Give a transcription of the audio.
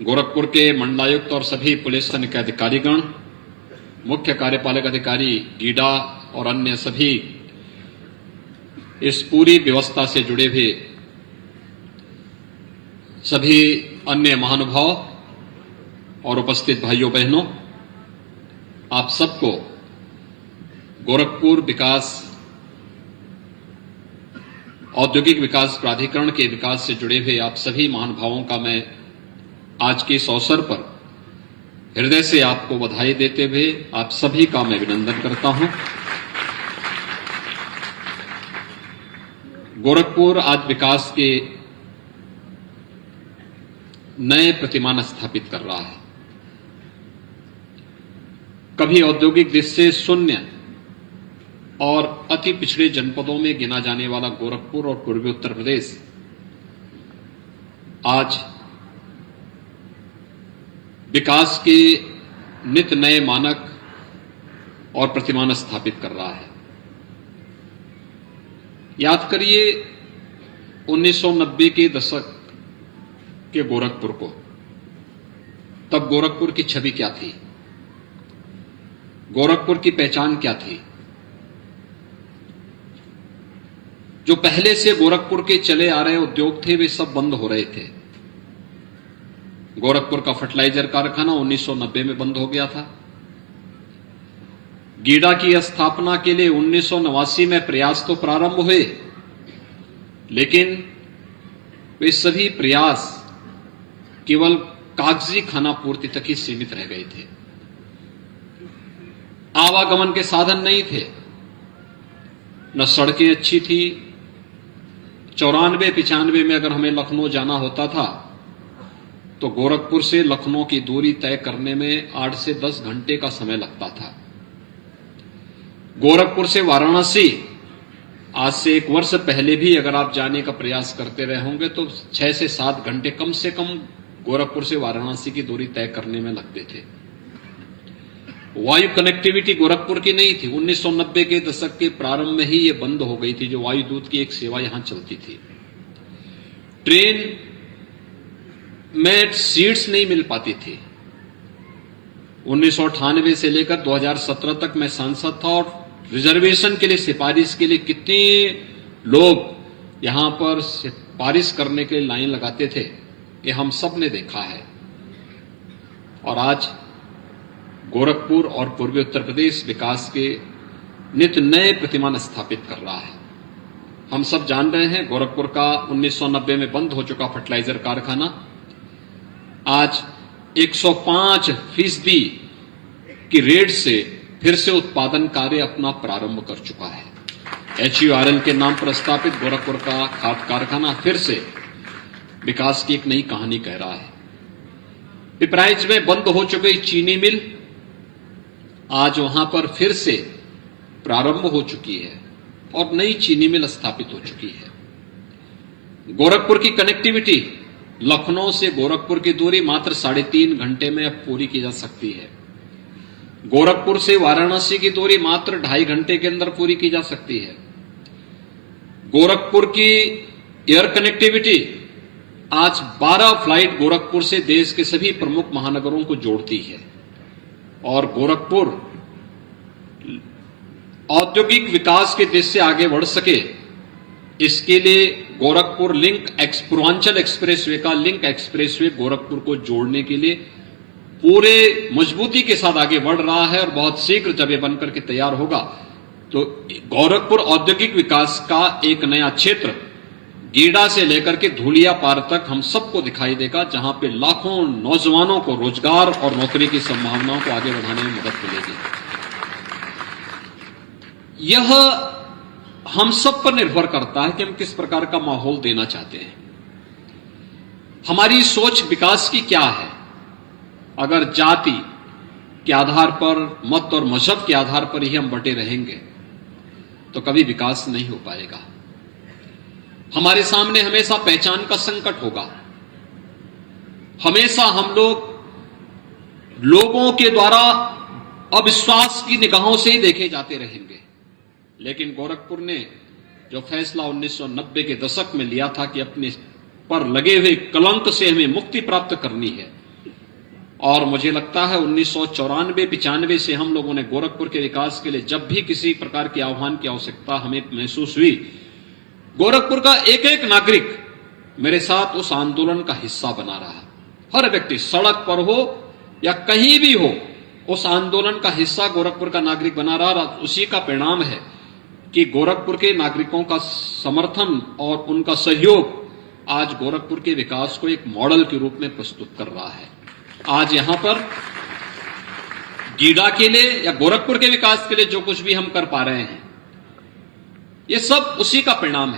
गोरखपुर के मंडलायुक्त और सभी पुलिस सन के अधिकारीगण, मुख्य कार्यपालक अधिकारी गीडा और अन्य सभी इस पूरी व्यवस्था से जुड़े हुए सभी अन्य महानुभाव और उपस्थित भाइयों बहनों, आप सबको गोरखपुर औद्योगिक विकास प्राधिकरण के विकास से जुड़े हुए आप सभी महानुभावों का मैं आज के इस अवसर पर हृदय से आपको बधाई देते हुए आप सभी का मैं अभिनंदन करता हूं। गोरखपुर आज विकास के नए प्रतिमान स्थापित कर रहा है। कभी औद्योगिक दृष्टि से शून्य और अति पिछड़े जनपदों में गिना जाने वाला गोरखपुर और पूर्वी उत्तर प्रदेश आज विकास के नित नए मानक और प्रतिमान स्थापित कर रहा है। याद करिए 1990 के दशक के गोरखपुर को। तब गोरखपुर की छवि क्या थी, गोरखपुर की पहचान क्या थी? जो पहले से गोरखपुर के चले आ रहे उद्योग थे वे सब बंद हो रहे थे। गोरखपुर का फर्टिलाइजर कारखाना 1990 में बंद हो गया था। गीडा की स्थापना के लिए 1989 में प्रयास तो प्रारंभ हुए, लेकिन वे सभी प्रयास केवल कागजी खानापूर्ति तक ही सीमित रह गए थे। आवागमन के साधन नहीं थे, न सड़कें अच्छी थी। 94-95 में अगर हमें लखनऊ जाना होता था तो गोरखपुर से लखनऊ की दूरी तय करने में 8 से 10 घंटे का समय लगता था। गोरखपुर से वाराणसी आज से 1 वर्ष पहले भी अगर आप जाने का प्रयास करते रहे होंगे तो 6 से 7 घंटे कम से कम गोरखपुर से वाराणसी की दूरी तय करने में लगते थे। वायु कनेक्टिविटी गोरखपुर की नहीं थी। 1990 के दशक के प्रारंभ में ही ये बंद हो गई थी, जो वायुदूत की एक सेवा यहां चलती थी। ट्रेन में सीट्स नहीं मिल पाती थी। 1998 से लेकर 2017 तक मैं सांसद था और रिजर्वेशन के लिए, सिफारिश के लिए कितने लोग यहां पर सिफारिश करने के लिए लाइन लगाते थे, ये हम सब ने देखा है। और आज गोरखपुर और पूर्वी उत्तर प्रदेश विकास के नित नए प्रतिमान स्थापित कर रहा है। हम सब जान रहे हैं गोरखपुर का 1990 में बंद हो चुका फर्टिलाइजर कारखाना आज 105% की रेट से फिर से उत्पादन कार्य अपना प्रारंभ कर चुका है। HURL के नाम पर स्थापित गोरखपुर का खाद कारखाना फिर से विकास की एक नई कहानी कह रहा है। पिपराइच में बंद हो चुकी चीनी मिल आज वहां पर फिर से प्रारंभ हो चुकी है और नई चीनी मिल स्थापित हो चुकी है। गोरखपुर की कनेक्टिविटी, लखनऊ से गोरखपुर की दूरी मात्र 3.5 घंटे में अब पूरी की जा सकती है। गोरखपुर से वाराणसी की दूरी मात्र 2.5 घंटे के अंदर पूरी की जा सकती है। गोरखपुर की एयर कनेक्टिविटी आज 12 फ्लाइट गोरखपुर से देश के सभी प्रमुख महानगरों को जोड़ती है। और गोरखपुर औद्योगिक विकास के दिशा से आगे बढ़ सके, इसके लिए गोरखपुर पूर्वांचल एक्सप्रेसवे का लिंक एक्सप्रेसवे गोरखपुर को जोड़ने के लिए पूरे मजबूती के साथ आगे बढ़ रहा है। और बहुत शीघ्र जब यह बनकर के तैयार होगा तो गोरखपुर औद्योगिक विकास का एक नया क्षेत्र गीडा से लेकर के धूलिया पार तक हम सबको दिखाई देगा, जहां पे लाखों नौजवानों को रोजगार और नौकरी की संभावनाओं को आगे बढ़ाने में मदद मिलेगी। यह हम सब पर निर्भर करता है कि हम किस प्रकार का माहौल देना चाहते हैं। हमारी सोच विकास की क्या है? अगर जाति के आधार पर, मत और मजहब के आधार पर ही हम बटे रहेंगे तो कभी विकास नहीं हो पाएगा। हमारे सामने हमेशा पहचान का संकट होगा। हमेशा हम लोगों के द्वारा अविश्वास की निगाहों से ही देखे जाते रहेंगे। लेकिन गोरखपुर ने जो फैसला 1990 के दशक में लिया था कि अपने पर लगे हुए कलंक से हमें मुक्ति प्राप्त करनी है, और मुझे लगता है 1994-95 से हम लोगों ने गोरखपुर के विकास के लिए जब भी किसी प्रकार के आह्वान की आवश्यकता हमें महसूस हुई, गोरखपुर का एक एक नागरिक मेरे साथ उस आंदोलन का हिस्सा बना रहा। हर व्यक्ति सड़क पर हो या कहीं भी हो, उस आंदोलन का हिस्सा गोरखपुर का नागरिक बना रहा। उसी का परिणाम है कि गोरखपुर के नागरिकों का समर्थन और उनका सहयोग आज गोरखपुर के विकास को एक मॉडल के रूप में प्रस्तुत कर रहा है। आज यहां पर गीडा के लिए या गोरखपुर के विकास के लिए जो कुछ भी हम कर पा रहे हैं, ये सब उसी का परिणाम है।